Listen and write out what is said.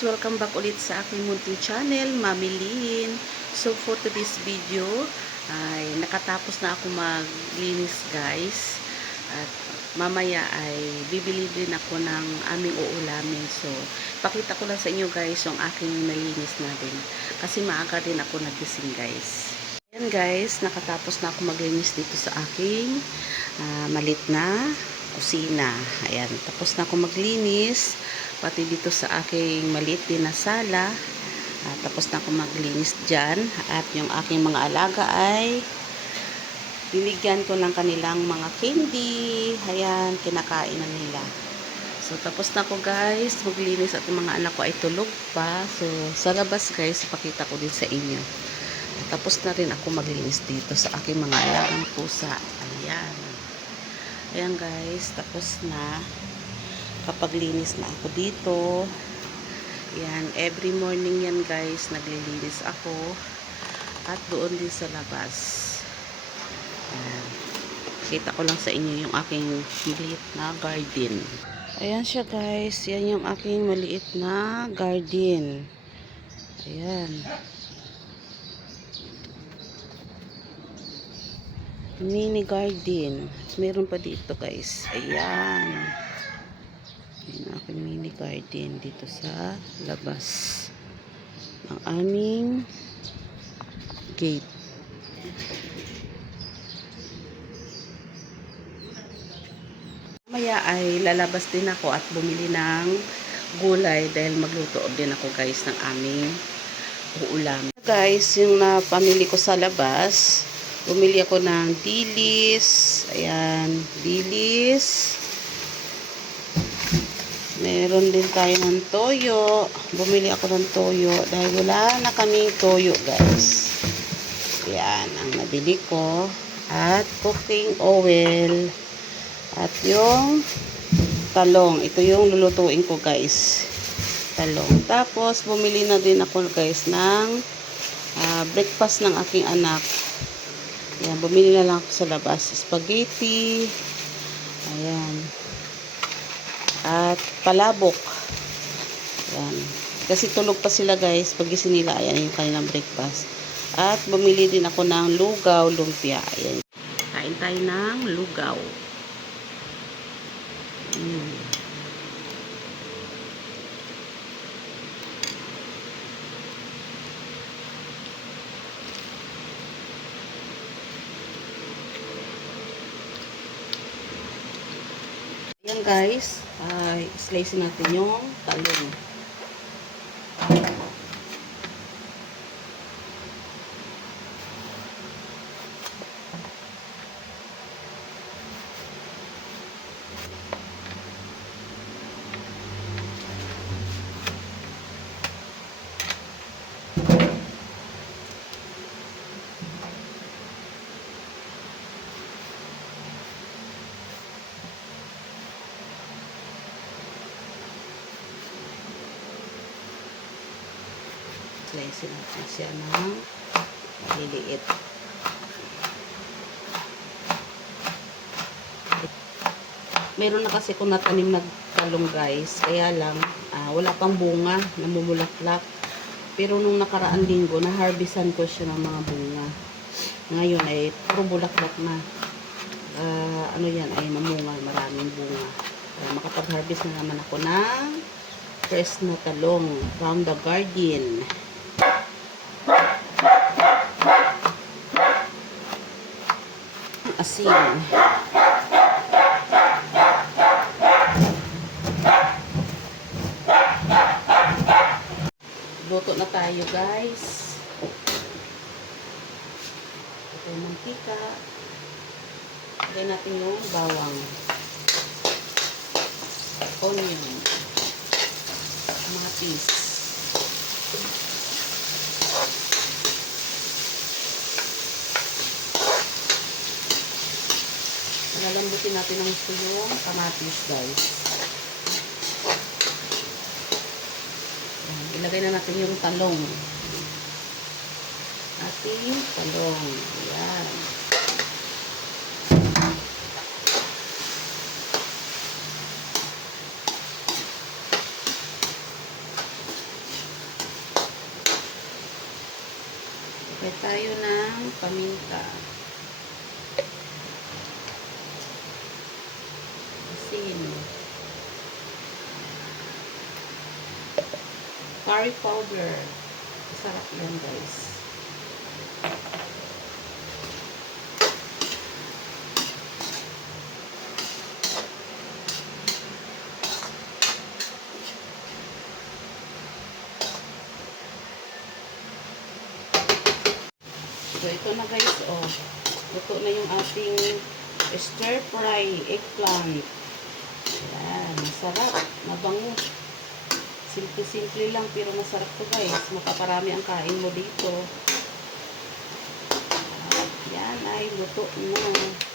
guys! Welcome back ulit sa aking munting channel, Mami Lynn. So for today's video, ay nakatapos na ako maglinis guys. At mamaya ay bibili din ako ng aming uulamin. So pakita ko lang sa inyo guys yung aking nalinis na din. Kasi maaga din ako nagising guys. Ayan guys, nakatapos na ako maglinis dito sa aking malit na kusina. Ayan, tapos na ako maglinis. Pati dito sa aking maliit din na sala. Tapos na ako maglinis dyan. At yung aking mga alaga ay binigyan ko ng kanilang mga candy. Ayan, kinakain na nila. So, tapos na ako guys maglinis at yung mga anak ko ay tulog pa. So, sa labas guys, ipakita ko din sa inyo. Tapos na rin ako maglinis dito sa aking mga alagang pusa. Ayan. Ayan guys, tapos na. Kapag linis na ako dito. Yan, every morning yan guys, naglilinis ako. At doon din sa labas. Yan. Kita ko lang sa inyo yung aking maliit na garden. Ayan siya guys, yan yung aking maliit na garden. Ayan. Mini garden. Meron pa dito guys. Ayan. Ayan aking mini garden dito sa labas ng aming gate. Mamaya ay lalabas din ako at bumili ng gulay dahil magluto din ako guys ng aming uulam. Guys, yung napamili ko sa labas, bumili ako ng dilis. Ayan, dilis. Meron din tayo ng toyo. Bumili ako ng toyo dahil wala na kaming toyo guys. Ayan, ang nabili ko. At cooking oil. At yung talong. Ito yung lulutuin ko guys. Talong. Tapos, bumili na din ako guys ng breakfast ng aking anak. Ayan, bumili na lang ako sa labas. Spaghetti. Ayan. At palabok. Ayan. Kasi tulog pa sila guys. Pagising nila, ayan yung kanilang breakfast. At bumili din ako ng lugaw, lumpia. Ayan. Kain tayo ng lugaw. Ayan guys, slice natin yung talong. Slice natin siya ng maliliit. Meron na kasi kung natanim na talong guys. Kaya lang, wala pang bunga. Namumulaklak. Pero nung nakaraan linggo, na-harvestan ko siya ng mga bunga. Ngayon ay puro bulaklak na. Ano yan ay namunga. Maraming bunga. Makapag-harvest na naman ako ng fresh na talong from the garden. Asin. Luto na tayo guys. Ito yung mantika. Lagyan natin yung bawang. Onion. Kamatis. Lalambutin natin ang gusto yung kamatis guys. Ilagay na natin yung talong. Ating talong. Ayan. Lagay tayo ng paminta. Asin. Curry powder. Masarap yan, guys. So, ito na guys, oh. Luto na yung ating stir fry eggplant. Ayan, masarap. Mabango. Simple-simple lang, pero masarap to guys. Makaparami ang kain mo dito. Yan ay luto na.